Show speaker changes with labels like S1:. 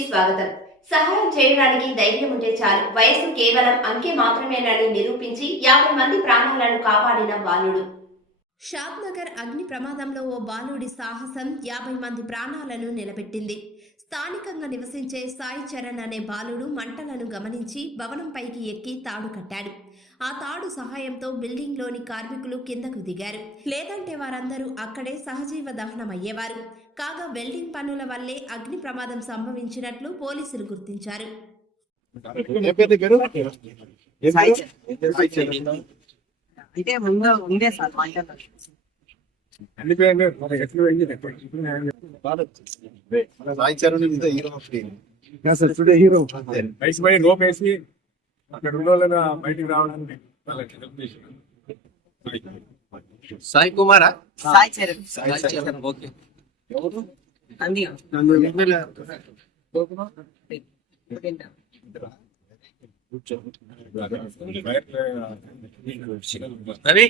S1: స్వాగతం. సహాయం చేయడానికి ధైర్యం ఉంటే చాలు. వయస్సు కేవలం అంకె మాత్రమేనని నిరూపించి యాభై మంది ప్రాణాలను కాపాడిన బాలుడు. షాద్నగర్ అగ్ని ప్రమాదంలో ఓ బాలుడి సాహసం యాభై మంది ప్రాణాలను నిలబెట్టింది. స్థానికంగా నివసించే సాయి చరణ్ అనే బాలుడు మంటలను గమనించి భవనంపైకి ఎక్కి తాడు కట్టాడు. ఆ తాడు సహాయంతో బిల్డింగ్లోని కార్మికులు కిందకు దిగారు. లేదంటే వారందరూ అక్కడే సహజీవ దహనం అయ్యేవారు. కాగా వెల్డింగ్ పనుల వల్లే అగ్ని ప్రమాదం సంభవించినట్లు పోలీసులు గుర్తించారు.
S2: అంటే ముందు ఉండే సార్
S3: టుడే హీరో. లోపు వేసి అక్కడ ఉన్న బయటికి రావడానికి.
S4: సాయి కుమారా?
S2: సాయి చరణ్.
S4: సాయి చరణ్, ఓకే.
S2: అంది
S3: బయట
S4: రవి
S3: వెళ్ళి